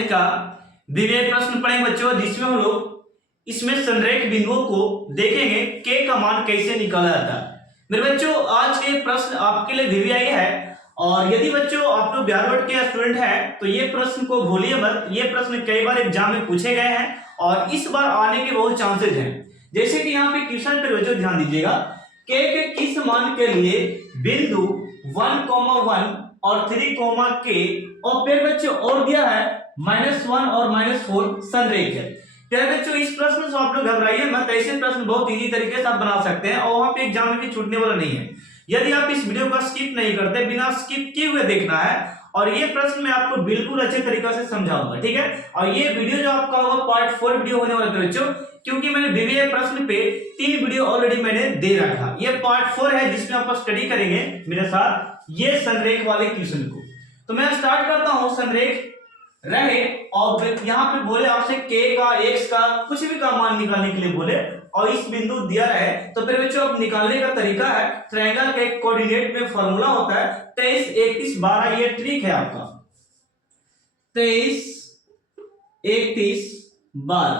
गणित का विवेक प्रश्न पढ़ेंगे बच्चों, जिसमें हम लोग इसमें संरेख बिंदुओं को देखेंगे के का मान कैसे निकाला जाता है। मेरे बच्चों आज के प्रश्न आपके लिए वीवीआई है, और यदि बच्चों आप लोग बिहार बोर्ड के स्टूडेंट हैं तो ये प्रश्न को भूलिए मत। ये प्रश्न कई बार एग्जाम में पूछे गए हैं और इस बार आने के बहुत चांसेज हैं। जैसे कि यहाँ पे क्वेश्चन पे बच्चों ध्यान दीजिएगा, के किस मान के लिए बिंदु 1,1 और 3, के और फिर बच्चों और दिया है -1 और -4 संरेख है। प्यारे बच्चों इस प्रश्न से आप लोग घबराइए मत, ऐसे प्रश्न बहुत इजी तरीके से आप बना सकते हैं और वहां पे एग्जाम में भी छूटने वाला नहीं है। यदि आप इस वीडियो को स्किप नहीं करते, बिना स्किप किए हुए देखना है, और ये प्रश्न मैं आपको बिल्कुल अच्छे तरीके से समझाऊंगा, ठीक है। और ये वीडियो जो आपका होगा पार्ट 4 वीडियो होने वाला है बच्चों, क्योंकि मैंने बीबीए प्रश्न पे 3 वीडियो ऑलरेडी मैंने दे रखा। ये पार्ट 4 है जिसमें आप स्टडी करेंगे मेरे साथ ये संरेख वाले क्वेश्चन को। तो मैं स्टार्ट करता हूं। संरेख रहे और यहाँ पे बोले आपसे के का, x का, कुछ भी का मान निकालने के लिए बोले और इस बिंदु दिया रहे, तो फिर बच्चों अब निकालने का तरीका है, ट्रायंगल के कोऑर्डिनेट में फॉर्मूला होता है 23, 31, 12। ये ट्रिक है आपका 23, 31, 12।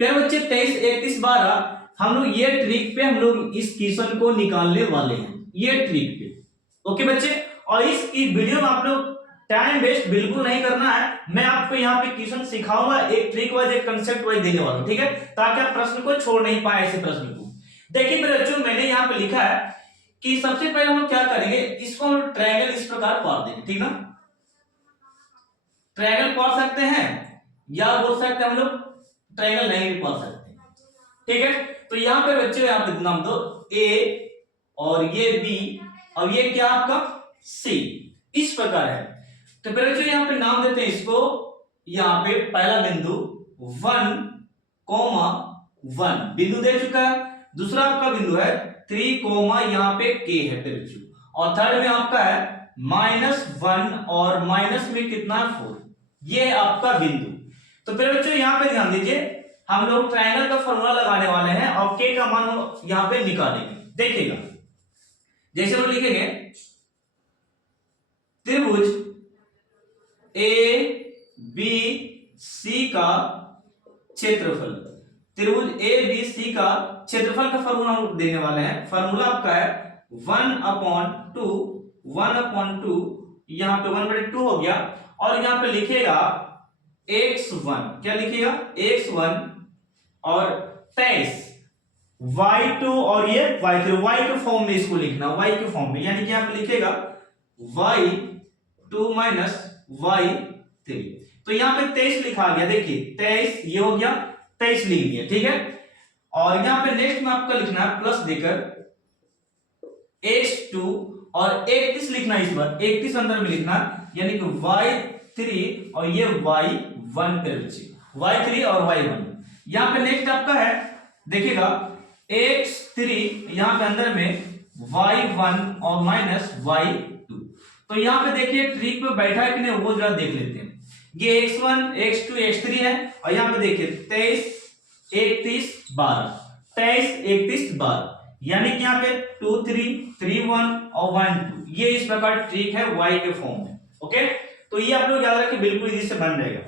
फिर बच्चे 23, 31, 12 हम लोग ये ट्रिक पे हम लोग इस क्वेश्चन को निकालने वाले हैं, ये ट्रिक पे। ओके बच्चे, और इस वीडियो में आप लोग टाइम वेस्ट बिल्कुल नहीं करना है। मैं आपको यहाँ पे क्वेश्चन सिखाऊंगा, एक ट्रिक वाइज, एक कंसेप्ट वाइज देने वाला हूं, ठीक है, ताकि आप प्रश्न को छोड़ नहीं पाए। ऐसे प्रश्न को देखिए मेरे बच्चों, मैंने यहाँ पे लिखा है कि सबसे पहले हम लोग क्या करेंगे, इसको हम ट्रायंगल इस प्रकार पार देंगे, ठीक ना। ट्रायंगल पार सकते हैं या बोल सकते हैं हम लोग ट्रायंगल नहीं भी पार सकते, ठीक है। तो यहाँ पे बच्चों यहाँ पे नाम दो ए और ये बी और ये क्या आपका सी, इस प्रकार है। तो फिर बच्चों यहाँ पे नाम देते हैं इसको, यहाँ पे पहला बिंदु 1,1 बिंदु दे चुका है। दूसरा आपका बिंदु है 3, यहाँ पे के है फिर बच्चों, और थर्ड में आपका है -1 और माइनस में कितना 4, ये आपका बिंदु। तो फिर बच्चों यहाँ पे ध्यान दीजिए, हम लोग ट्रायंगल का फॉर्मूला लगाने वाले हैं और के का मान हम यहाँ पे निकालेंगे। देखिएगा जैसे हम लिखेंगे त्रिभुज ए बी सी का क्षेत्रफल, त्रिभुज ए बी सी का क्षेत्रफल का फॉर्मूला हम देने वाले हैं। फॉर्मूला आपका है 1/2, यहाँ पे 1/2 हो गया, और यहाँ पे लिखेगा x1, क्या लिखेगा x1 और 23 y2 और ये y के फॉर्म में इसको लिखना, y के फॉर्म में, यानी कि यहाँ पे लिखेगा y2 माइनस y3। तो यहाँ पे 23 लिखा गया, देखिए 23 ये हो गया, 23 लिख दिया, ठीक है। और यहाँ पे नेक्स्ट में आपका लिखना है प्लस देकर x2 और 31 लिखना, इस बार 31 अंदर में लिखना, यानी कि y3 और ये y1 पे बच्चे, y3 और y1। यहाँ पे नेक्स्ट आपका है देखिएगा x3, यहाँ पे अंदर में y1 और माइनस y2। तो यहाँ पे देखिए ट्रिक पे बैठा है कि नहीं वो जरा देख लेते हैं। ये x1, x2, x3 है, और यहाँ पे देखिए 23, 31, 12, 23, 31, 12, यानी कि यहाँ पे 2, 3, 3, 1 और 1, 2, ये इस प्रकार ट्रिक है y के फॉर्म में। ओके, तो ये आप लोग याद रखिए, बिल्कुल इजी से बन जाएगा।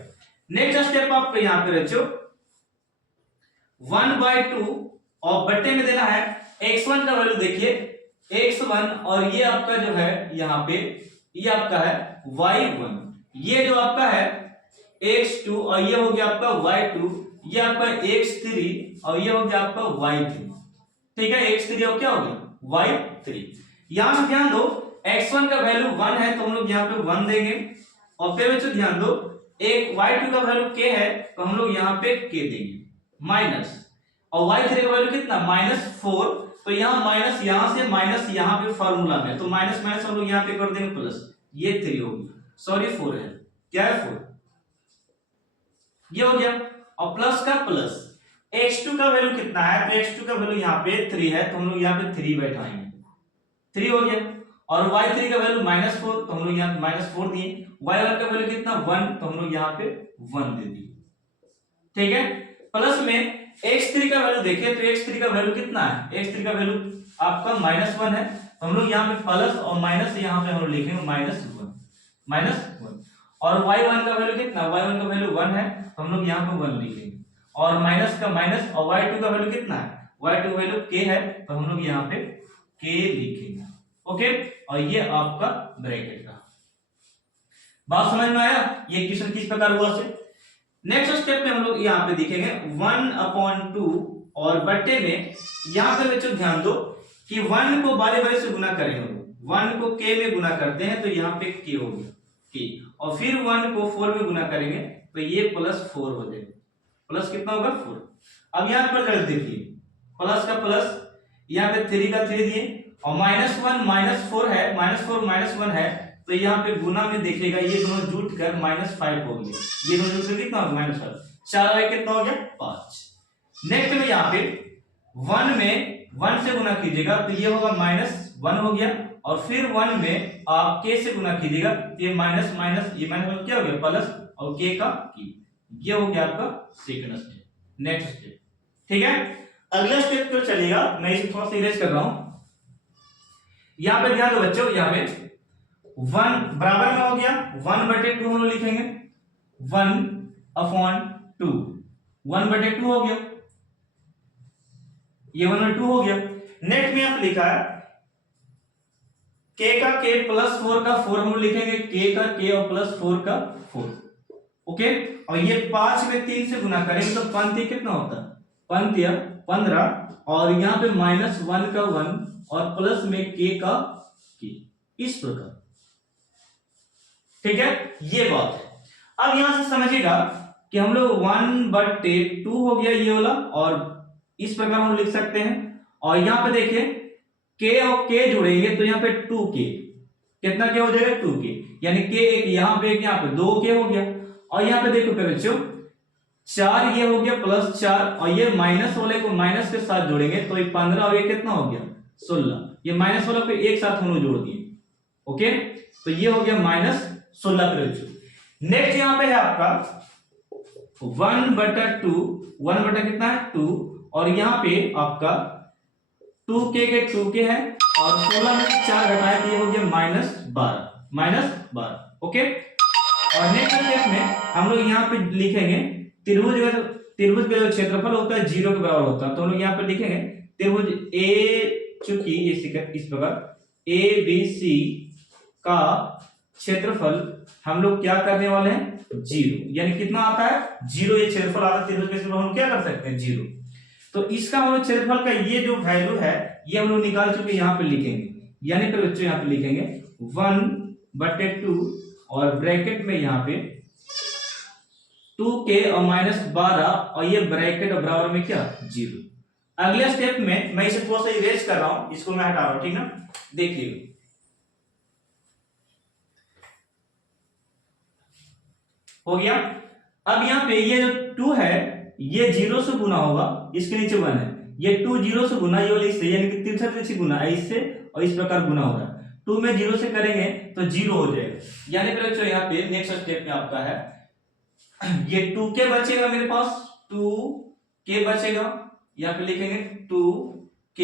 नेक्स्ट स्टेप आपको यहाँ पे रखो 1/2 और बट्टे में देना है x1 का वैल्यू, देखिए x1 और ये आपका जो है यहाँ पे ये आपका है y1, ये जो आपका है x2 और ये हो गया आपका y2, ये आपका x3 और ये हो गया आपका y3, ठीक है। x3 और क्या हो गया y3। यहां से ध्यान दो x1 का वैल्यू 1 है तो हम लोग यहाँ पे 1 देंगे, और फिर बच्चों ध्यान दो एक y2 का वैल्यू k है तो हम लोग यहाँ पे k देंगे माइनस, और y3 का वैल्यू कितना -4, तो यहाँ माइनस, यहाँ से माइनस यहाँ पे फॉर्मूला में, तो माइनस माइनस हम लोग यहाँ पे कर देंगे प्लस, ये 3 हो गया, सॉरी 4 है, क्या है 4, ये हो गया, और प्लस का प्लस। x2 का वैल्यू कितना है, तो x2 का वैल्यू यहाँ पे 3 है तो हम लोग यहाँ पे 3 बैठाएंगे, 3 हो गया, और y3 का वैल्यू -4 तो हम लोग यहाँ -4 दिए, y1 का वैल्यू कितना 1 तो हम लोग यहाँ पे 1 दे दिए, ठीक है। प्लस में x3 का वैल्यू देखिए, तो x3 का वैल्यू कितना है, x3 का वैल्यू आपका -1 है तो हम लोग यहाँ पे प्लस और माइनस यहाँ पे हम लोग लिखेंगे -1, और y1 का वैल्यू कितना, y1 का वैल्यू 1 है तो हम लोग यहाँ पे 1 लिखेंगे, और माइनस का माइनस, और y2 का वैल्यू कितना है, y2 का वैल्यू k है तो हम लोग यहाँ पे k लिखेंगे। ओके, और ये आपका ब्रैकेट का। बात समझ में आया, ये क्वेश्चन किस प्रकार हुआ से। नेक्स्ट स्टेप में हम लोग यहाँ पे देखेंगे 1/2 और बट्टे में, यहाँ पे बच्चों ध्यान दो कि 1 को बारे बारे से गुना करेंगे, 1 को k में गुना करते हैं तो यहाँ पे k हो गया k, और फिर 1 को 4 में गुना करेंगे तो ये +4 हो जाएगा, प्लस कितना होगा 4। अब यहाँ पर कर देखिए, प्लस का प्लस, यहाँ पे 3 का 3 दिए, और -1 -4 है, -4 -1 है तो यहाँ पे गुना में देखिएगा ये दोनों जुट कर -5 हो गए, ये दोनों जुट कर कितना होगा -5, 4 है कितना हो गया 5। नेक्स्ट में यहाँ पे 1 में 1 से गुना कीजिएगा तो ये होगा -1 हो गया, और फिर 1 में आप k से गुना कीजिएगा ये माइनस माइनस, ये माइनस क्या हो गया प्लस, और k का q, ये हो गया आपका सेकंड स्टेप। नेक्स्ट स्टेप, ठीक है। अगला स्टेप क्यों चलेगा, मैं इसे थोड़ा सा इरेज कर रहा हूं। यहां पे ध्यान दो बच्चों, यहां पे 1 बराबर में हो गया 1/2 हम लोग लिखेंगे, 1/2, 1/2 हो गया, ये 1/2 हो गया। नेक्स्ट में आप लिखा है k का k प्लस 4 का 4 हम लोग लिखेंगे, k का k और प्लस 4 का 4। ओके, और ये 5 में 3 से गुना करेंगे तो पंक्ति कितना होता है, पंक्ति 15, और यहाँ पे -1 का 1 और प्लस में k का k, इस प्रकार, ठीक है, ये बात है। अब यहां से समझिएगा कि हम लोग 1/2 हो गया ये वाला, और इस प्रकार हम लिख सकते हैं, और यहाँ पे देखिए k और k जोड़ेंगे तो यहाँ पे 2k, कितना k हो जाएगा 2k, यानी k एक यहाँ पे एक यहाँ पे 2k हो गया। और यहाँ पे देखो फिर बच्चों 4 ये हो गया +4, और ये माइनस वाले को माइनस के साथ जोड़ेंगे तो ये 15 और ये कितना हो गया 16, ये माइनस वाला पे एक साथ हम लोग जोड़ दिए। ओके, तो ये हो गया -16 पे बच्चों। नेक्स्ट यहाँ पे है आपका 1/2, 1 बटा कितना है 2, और यहाँ पे आपका 2k के 2k है, और 16 में 4 घटाए तो ये हो गया -12। ओके, और नेक्स्ट स्टेप में हम लोग यहाँ पे लिखेंगे त्रिभुज का जो क्षेत्रफल होता है 0 के बराबर होता है, तो हम लोग यहाँ पे लिखेंगे त्रिभुज ए, चूंकि इस प्रकार ए बी सी का क्षेत्रफल हम लोग क्या करने वाले हैं 0, यानी कितना आता है 0, ये क्षेत्रफल आता है त्रिभुज के क्षेत्रफल हम क्या कर सकते हैं 0। तो इसका हम लोग क्षेत्रफल का ये जो वैल्यू है ये हम लोग निकाल चुके यहाँ पे लिखेंगे, यानी फिर बच्चों यहाँ पे लिखेंगे 1/2 और ब्रैकेट में यहाँ पे 2k और -12, और ये ब्रैकेट और बराबर में क्या 0। अगले स्टेप में मैं इसे थोड़ा सा इरेज कर रहा हूं, इसको मैं हटा रहा हूं, ठीक ना, देखिए हो गया। अब यहाँ पे ये जो 2 है ये 0 से गुना होगा, इसके नीचे 1 है, ये 2 0 से गुना, ये वाली इससे, यानी कि तिरछा से गुना है इससे, और इस प्रकार गुना होगा। 2 में 0 से करेंगे तो 0 हो जाएगा, यानी कि बच्चों यहाँ पे नेक्स्ट स्टेप में आपका है ये 2k बचेगा मेरे पास, 2k बचेगा, यहाँ पे लिखेंगे 2k,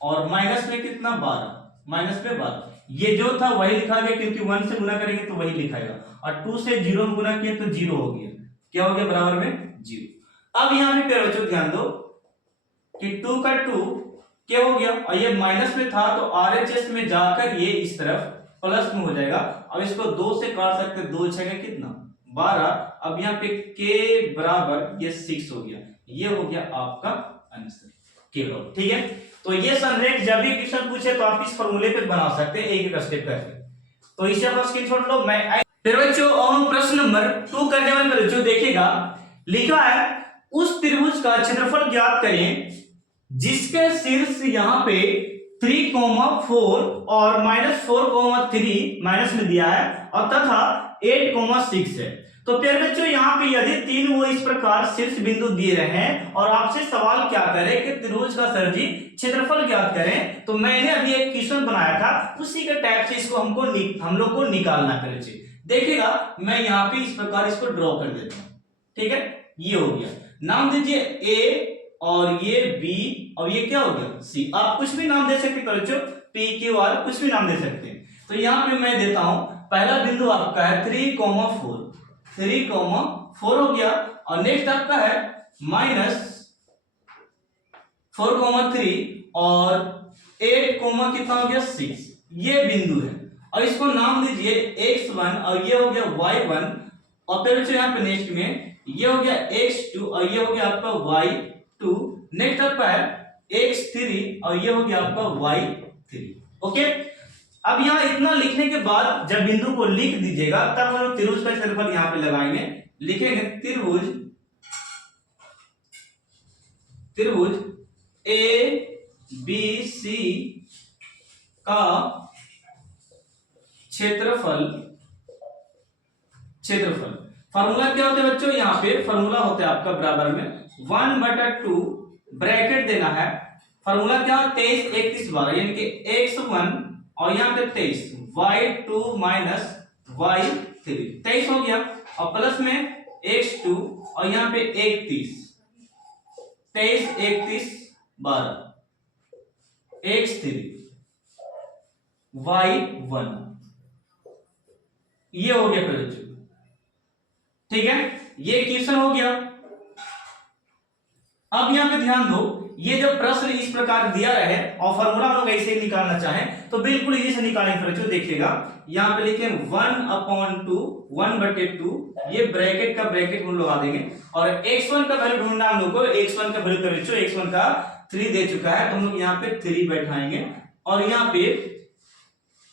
और माइनस में कितना 12, ये जो था वही लिखा गया क्योंकि 1 से गुना करेंगे तो वही लिखाएगा, और 2 से 0 में गुना किया तो 0 हो गया, क्या हो गया बराबर में 0। अब यहाँ पे प्यारे बच्चों ध्यान दो कि 2 का 2 क्या हो गया, और ये माइनस में था तो RHS में जाकर ये इस तरफ प्लस में हो जाएगा। अब इसको 2 से काट सकते, 2 छेगा कितना 12, अब यहाँ पे k बराबर ये 6 हो गया, ये हो गया आपका आंसर केवल, ठीक है। तो ये संरेख जब भी क्वेश्चन पूछे तो आप इस फॉर्मूले पे बना सकते हैं एक एक स्टेप करके, तो इसे आप स्क्रीनशॉट लो। मैं फिर बच्चों और प्रश्न नंबर 2 करने वाले बच्चों देखिएगा, लिखा है उस त्रिभुज का क्षेत्रफल ज्ञात करें जिसके शीर्ष यहाँ पे 3,4 और -4,3 माइनस में दिया है, और तथा 8,6 है। तो प्यारे बच्चों यहाँ पे यदि 3 वो इस प्रकार शीर्ष बिंदु दिए रहे हैं और आपसे सवाल क्या करें कि त्रिभुज का सरजी क्षेत्रफल ज्ञात करें, तो मैंने अभी एक क्वेश्चन बनाया था उसी के टाइप से इसको हम लोग को निकालना करें। देखिएगा मैं यहाँ पे इस प्रकार इसको ड्रॉ कर देता हूँ, ठीक है, ये हो गया, नाम दीजिए ए, और ये बी, और ये क्या हो गया सी। आप कुछ भी नाम दे सकते हैं बच्चों, पी क्यू आर कुछ भी नाम दे सकते हैं। तो यहाँ पे मैं देता हूं पहला बिंदु आपका है 3,4, 3,4 हो गया। और नेक्स्ट आपका है -4,3 और 8, कितना हो गया 6, ये बिंदु है। और इसको नाम दीजिए x1 और ये हो गया y1। और फिर यहाँ पे नेक्स्ट में ये हो गया x2 और ये हो गया आपका y2। नेक्स्ट आपका है x3 और ये हो गया आपका y3। ओके, अब यहाँ इतना लिखने के बाद जब बिंदु को लिख दीजिएगा तब हम लोग त्रिभुज का क्षेत्रफल यहाँ पे लगाएंगे। लिखेंगे त्रिभुज ए बी सी का क्षेत्रफल। फार्मूला क्या होता है बच्चों, यहाँ पे फार्मूला होता है आपका बराबर में 1/2 ब्रैकेट देना है। फार्मूला क्या, 23, 31, 12 यानी कि x1 और यहाँ पे 23, y2 माइनस y3, 23 हो गया। और प्लस में x2 और यहाँ पे 31, 23, 31, 12, x3 y1, ये हो गया फिर बच्चों। ठीक है, ये क्वेश्चन हो गया। अब यहां पे ध्यान दो, ये जब प्रश्न इस प्रकार दिया रहे और फॉर्मूला हम लोग ऐसे ही निकालना चाहें तो बिल्कुल इजी से निकालेंगे बच्चों। देखिएगा यहां पे लिखे 1/2, 1/2, ये ब्रैकेट का ब्रैकेट हम लगा देंगे। और x1 का वैल्यू ढूंढना हम लोग को, x1 का वैल्यू कर बच्चों, x1 का 3 दे चुका है तो हम लोग यहाँ पे 3 बैठाएंगे। और यहाँ पे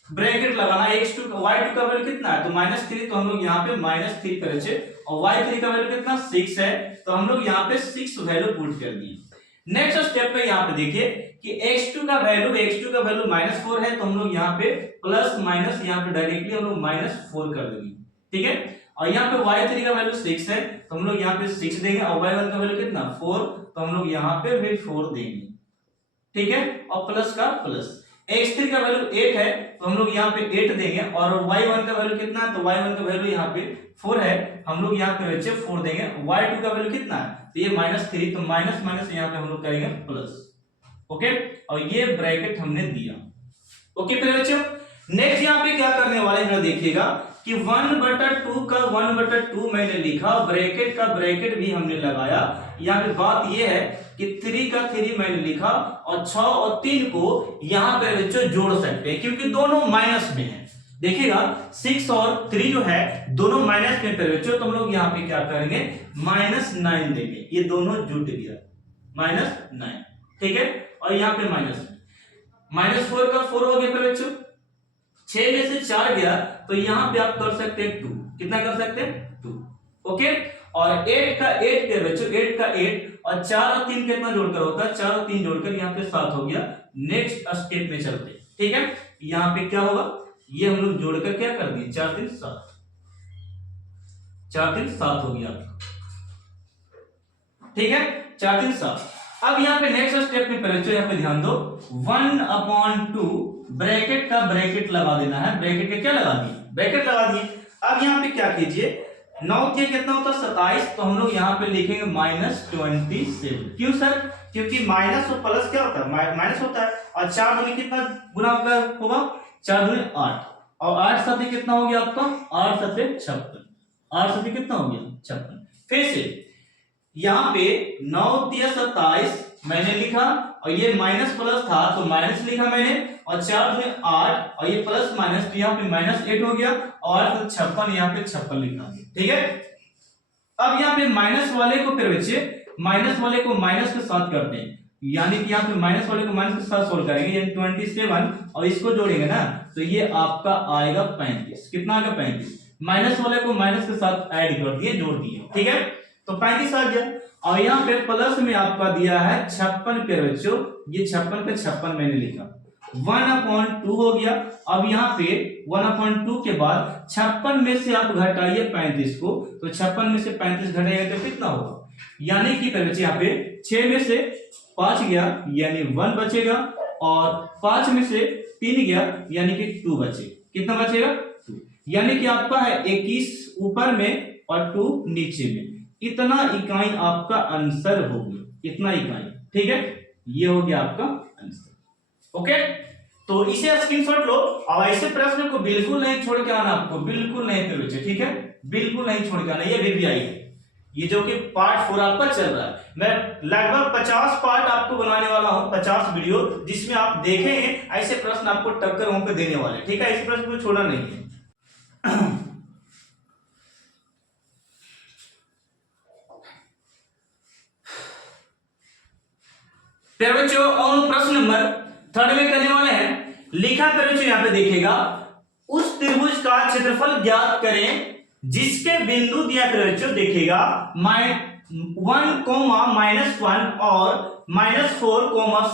ब्रैकेट लगाना, x2 y2 का वैल्यू कितना है तो -3, तो हम लोग यहाँ पे -3 करेंगे। और y3 का वैल्यू कितना 6 है तो हम लोग यहाँ पे 6 वैल्यू पुट कर दिए। नेक्स्ट स्टेप पे यहाँ पे देखिए कि x2 का वैल्यू -4 है तो हम लोग यहाँ पे प्लस माइनस यहाँ पे डायरेक्टली हम लोग -4 कर देंगे। ठीक है, और यहाँ पे y3 का वैल्यू 6 है तो हम लोग यहाँ पे 6 देंगे। और y1 का वैल्यू कितना 4, तो हम लोग यहाँ पे भी 4 देंगे। ठीक है, और प्लस का प्लस। x3 का वैल्यू 8 है तो हम लोग यहाँ पे 8 देंगे। और y1 का वैल्यू कितना है तो y1 का वैल्यू यहाँ पे 4 है, हम लोग यहाँ पे बच्चे 4 देंगे। y2 का वैल्यू कितना है तो ये -3, तो माइनस माइनस यहाँ पे हम लोग करेंगे प्लस। ओके, और ये ब्रैकेट हमने दिया। ओके फिर बच्चों नेक्स्ट यहाँ पे क्या करने वाले हैं देखिएगा कि 1/2 का 1/2 मैंने लिखा, ब्रैकेट का ब्रैकेट भी हमने लगाया। यहाँ पे बात ये है कि 3 का 3 मैंने लिखा और 6 और 3 को यहाँ पे बच्चों जोड़ सकते हैं क्योंकि दोनों माइनस में है। देखिएगा 6 और 3 जो है दोनों माइनस में पर बच्चों, तो हम लोग यहाँ पे क्या करेंगे -9 देंगे। ये दोनों जुट गया -9। ठीक है, और यहाँ पे -4 का 4 हो गया फिर बच्चों, 6 में से 4 गया तो यहाँ पे आप कर सकते हैं 2। कितना कर सकते हैं 2। ओके, और 8 का 8 पे बच्चों, 8 का 8 और 4 और 3 कितना जोड़कर होता है 4 और 3 जोड़कर यहाँ पे 7 हो गया। नेक्स्ट स्टेप में चलते। ठीक है, यहाँ पे क्या होगा, ये हम लोग जोड़कर क्या कर दिए 4 3 7, 4 3 7 हो गया आपका। ठीक है, 4 3 7। अब यहाँ पे नेक्स्ट स्टेप में पहले यहाँ पे ध्यान दो, 1/2 ब्रैकेट का ब्रैकेट लगा देना है। ब्रैकेट का क्या लगा दिए, ब्रैकेट लगा दिए। अब यहाँ पे क्या कीजिए, 9 के कितना होता है 27, तो हम लोग यहाँ पे लिखेंगे -27। क्यों सर, क्योंकि माइनस और प्लस क्या होता है माइनस होता है। और 4 दूनी कितना गुना होगा 4 दूनी 8 और 8 साथ कितना हो गया आपका 8 साथ 56, 8 साथ कितना हो गया 56। फिर से यहाँ पे 9 दिया 27 मैंने लिखा और ये माइनस प्लस था तो माइनस लिखा मैंने, और 4 दूनी 8 और ये प्लस माइनस तो यहाँ पे -8 हो गया और 56 यहाँ पे 56 लिखा। ठीक है, अब यहाँ पे माइनस वाले को फिर बच्चे माइनस वाले को माइनस के साथ करते हैं, यानी कि यहाँ पे माइनस वाले को माइनस के साथ सोल्व करेंगे, यानी 27 और इसको जोड़ेंगे ना तो ये आपका आएगा 35। कितना आएगा 35, माइनस वाले को माइनस के साथ ऐड कर दिए, जोड़ दिए। ठीक है, तो 35 आ गया। और यहाँ पे प्लस में आपका दिया है 56 पे बच्चों, ये 56 पे 56 मैंने लिखा, 1/2 हो गया। अब यहाँ पे 1/2 के बाद 56 में से आप घटाइए 35 को, तो 56 में से 35 घटाइएगा तो कितना होगा, यानी कि बच्चे यहाँ पे 6 में से 5 गया यानी 1 बचेगा, और 5 में से 3 गया यानी कि 2 बचे। कितना बचेगा 2, यानी कि आपका है 21 ऊपर में और 2 नीचे में। इतना इकाई आपका आंसर हो गया, इतना इकाई। ठीक है, ये हो गया आपका आंसर। ओके, तो इसे स्क्रीनशॉट लो और ऐसे प्रश्न को बिल्कुल नहीं छोड़ के आना, आपको बिल्कुल नहीं फिर बच्चे, ठीक है, बिल्कुल नहीं छोड़ के आना। ये VVI है, ये जो कि पार्ट 4 आपका चल रहा है। मैं लगभग 50 पार्ट आपको बनाने वाला हूं, 50 वीडियो, जिसमें आप देखेंगे ऐसे प्रश्न आपको टक्कर वहां पे देने वाले, ठीक है, ऐसे प्रश्न को छोड़ना नहीं है। फिर बच्चों और प्रश्न नंबर 3 में करने वाले हैं। लिखा फिर बच्चों यहाँ पे देखिएगा, उस त्रिभुज का क्षेत्रफल ज्ञात करें जिसके बिंदु दिया फिर बच्चों देखिएगा 1, -1 और -4,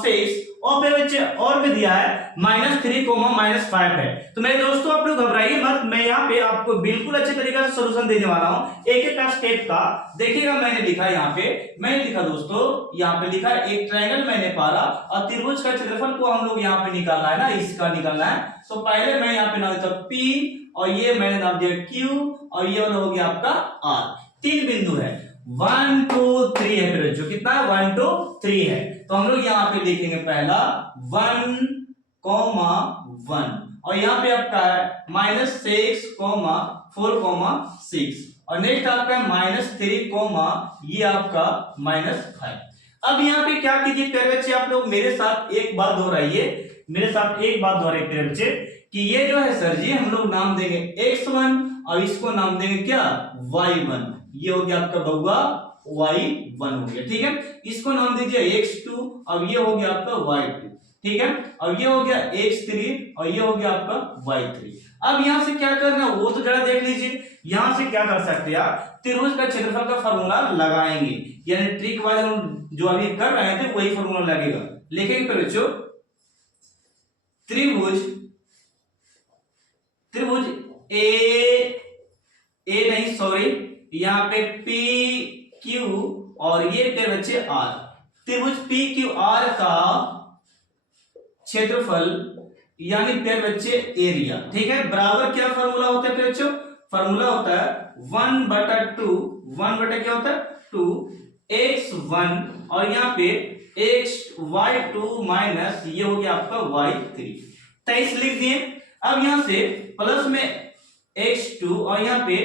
6 और फिर बच्चे और भी दिया है -3, -5 है। तो मेरे दोस्तों आप लोग घबराइए मत, मैं यहाँ पे आपको बिल्कुल अच्छे तरीके से सॉल्यूशन देने वाला हूँ एक एक का स्टेप का। देखिएगा मैंने लिखा यहाँ पे, मैंने लिखा दोस्तों यहाँ पे लिखा एक ट्रायंगल मैंने पारा और त्रिभुज का क्षेत्रफल को हम लोग यहाँ पे निकालना है ना, इसका निकालना है। तो पहले मैं यहाँ पे नाम देता P और ये मैंने नाम दिया Q और ये हो गया आपका R। 3 बिंदु है, 1 2 3 है फिर जो कितना है 1 2 3 है। तो हम लोग यहाँ पे लिखेंगे पहला 1, 1 और यहाँ पे आपका है -6, 4, 6 और नेक्स्ट आपका है -3, ये आपका -5। अब यहाँ पे क्या कीजिए प्यारे बच्चे, आप लोग मेरे साथ एक बात दोहराइए, मेरे साथ एक बात दोहराइए प्यारे बच्चे कि ये जो है सर जी हम लोग नाम देंगे x1 और इसको नाम देंगे क्या y1। ये हो गया आपका बउआ y1 हो गया, ठीक है। इसको नाम दीजिए x2 अब ये हो गया आपका y2, ठीक है। अब ये हो गया x3 और ये हो गया आपका y3। अब यहां से क्या करना है वो तो जरा देख लीजिए, यहां से क्या कर सकते हैं आप, त्रिभुज का क्षेत्रफल का फार्मूला लगाएंगे, यानी ट्रिक वाले जो अभी कर रहे थे वही फार्मूला लगेगा। लिखेंगे फिर बच्चों त्रिभुज ए नहीं सॉरी यहाँ पे पी क्यू और ये फिर बच्चे आर। त्रिभुज पी क्यू आर का क्षेत्रफल यानी फिर बच्चे एरिया, ठीक है, बराबर क्या फार्मूला होता है फिर बच्चों, फार्मूला होता है 1/2, 1 बटा क्या होता है 2 x1 और यहाँ पे y2 माइनस ये हो गया आपका y3, 23 लिख दिए। अब यहां से प्लस में x2 और यहाँ पे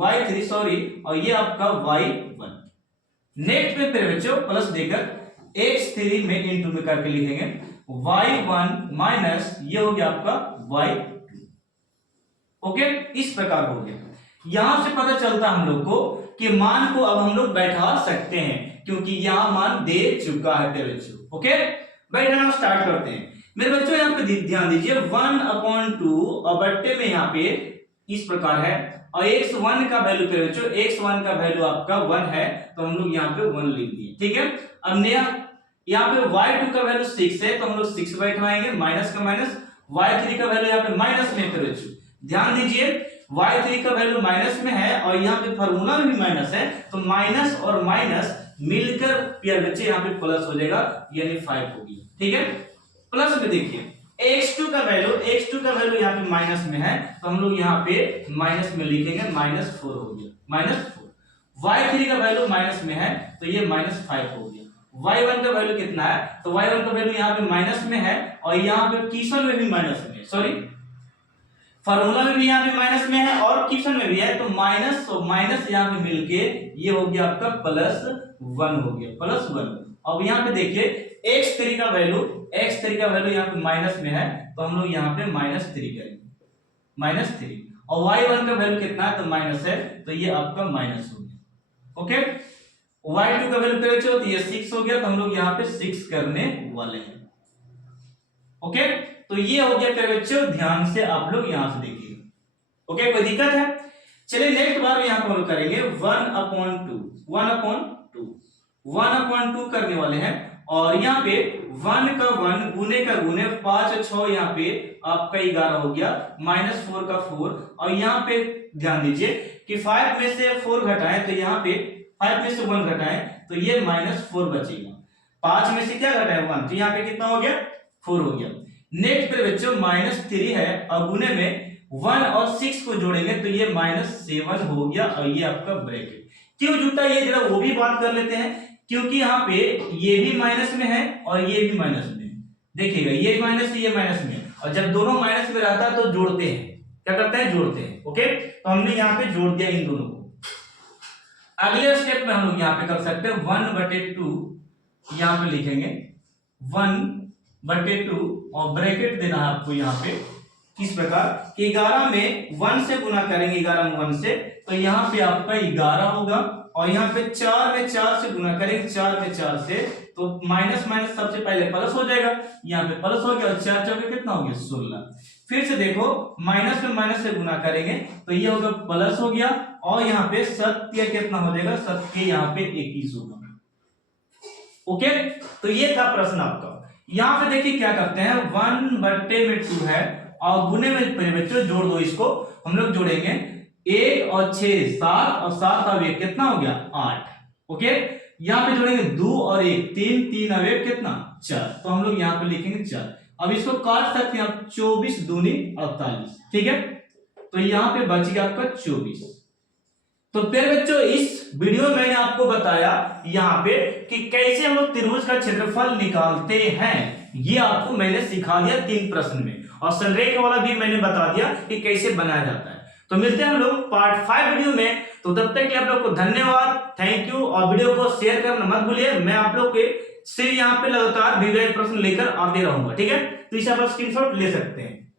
y3 सॉरी और ये आपका y1। नेक्स्ट पे फिर बच्चों प्लस देकर x3 में इंटू में करके लिखेंगे y1 माइनस ये हो गया आपका y2। ओके, इस प्रकार हो गया। यहां से पता चलता हम लोग को कि मान को अब हम लोग बैठा सकते हैं क्योंकि यहां मान दे चुका है फिर बच्चों। ओके, बैठाना स्टार्ट करते हैं मेरे बच्चों। यहाँ पे ध्यान दीजिए 1/2 और बट्टे में यहाँ पे इस प्रकार है और x1 का वैल्यू पे बच्चों, x1 का वैल्यू आपका 1 है तो हम लोग यहाँ पे 1 लिख दिए, ठीक है। अब नया यहाँ पे y2 का वैल्यू 6 है तो हम लोग 6 बैठवाएंगे, माइनस का माइनस, y3 का वैल्यू यहाँ पे माइनस में फिर बच्चों ध्यान दीजिए y3 का वैल्यू माइनस में है और यहाँ पे फार्मूला में भी माइनस है तो माइनस और माइनस मिलकर प्यारे बच्चे यहाँ पे प्लस हो जाएगा यानी 5 होगी, ठीक है। प्लस में देखिए x2 का वैल्यू यहाँ पे माइनस में है तो हम लोग यहाँ पे माइनस में लिखेंगे -4 हो गया -4। y3 का वैल्यू माइनस में है तो ये -5 हो गया। y1 का वैल्यू कितना है तो y1 का वैल्यू यहाँ पे माइनस में है और यहाँ पे क्वेश्चन में भी माइनस में है, सॉरी फार्मूला में भी यहाँ पे माइनस में है और क्वेश्चन में भी है तो माइनस और माइनस यहाँ पे मिलके ये हो गया आपका +1 हो गया +1। अब यहाँ पे देखिए x3 का वैल्यू यहाँ पे माइनस में है तो हम लोग यहाँ पे -3 करेंगे -3 और y1 का वैल्यू कितना है तो माइनस है तो ये आपका माइनस हो गया। ओके, y2 का वैल्यू करें तो ये 6 हो गया तो हम लोग यहाँ पे 6 करने वाले हैं। ओके, तो ये हो गया प्यारे बच्चों, ध्यान से आप लोग यहां से देखिए। ओके, कोई दिक्कत है? चलिए नेक्स्ट बार यहां पर हम करेंगे 1/2 करने वाले हैं और यहाँ पे 1 का 1 गुने का गुने 5 और 6 यहाँ पे आपका 11 हो गया -4 का 4 और यहाँ पे ध्यान दीजिए कि 5 में से 4 घटाएं तो यहाँ पे 5 में से 1 घटाएं तो ये -4 बचेगा। 5 में से क्या घटाएं 1 तो यहाँ पे कितना हो गया 4 हो गया। नेक्स्ट पे बच्चों -3 है और गुने में 1 और 6 को जोड़ेंगे तो ये -7 हो गया और ये आपका ब्रैकेट क्यों जुटा ये जरा वो भी बात कर लेते हैं क्योंकि यहाँ पे ये भी माइनस में है और ये भी माइनस में है देखिएगा ये माइनस से ये माइनस में, और जब दोनों माइनस में रहता है तो जोड़ते हैं, क्या करते हैं, जोड़ते हैं। ओके, तो हमने यहाँ पे जोड़ दिया इन दोनों को। अगले स्टेप में हम लोग यहाँ पे कर सकते हैं 1/2 यहाँ पे लिखेंगे 1/2 और ब्रैकेट देना है आपको यहाँ पे किस प्रकार कि 11 में 1 से गुना करेंगे, 11 में 1 से, तो यहाँ पे आपका 11 होगा, और यहाँ पे 4 में 4 से गुना करेंगे, 4 में 4 से, तो माइनस माइनस सबसे पहले प्लस हो जाएगा, यहाँ पे प्लस हो गया, और 4 4 का कितना हो गया 16। फिर से देखो माइनस में माइनस से गुना करेंगे तो ये होगा प्लस हो गया, और यहाँ पे सत्य कितना हो जाएगा, सत्य यहाँ पे 21 होगा। ओके, तो ये था प्रश्न आपका। यहाँ पे देखिए क्या करते हैं, 1/2 है और गुने में बच्चों जोड़ दो, इसको हम लोग जोड़ेंगे 1 और 6 7, और 7 और 1 कितना हो गया 8। ओके, यहाँ पे जोड़ेंगे 2 और 1 3, 3 और 1 कितना 4, तो हम लोग यहाँ पे लिखेंगे 4। अब इसको काट सकते हैं आप, 24 दूनी 48, ठीक है, तो यहाँ पे बच गया आपका 24। तो फिर बच्चों इस वीडियो में मैंने आपको बताया यहाँ पे कि कैसे हम लोग त्रिभुज का क्षेत्रफल निकालते हैं, ये आपको मैंने सिखा दिया 3 प्रश्न में, और संरेखा वाला भी मैंने बता दिया कि कैसे बनाया जाता है। तो मिलते हैं हम लोग पार्ट 5 वीडियो में, तो तब तक के लिए आप लोग को धन्यवाद, थैंक यू, और वीडियो को शेयर करना मत भूलिए। मैं आप लोग के से यहाँ पे लगातार वीडियो प्रश्न लेकर आते रहूंगा, ठीक है, तो इसे आप स्क्रीनशॉट ले सकते हैं।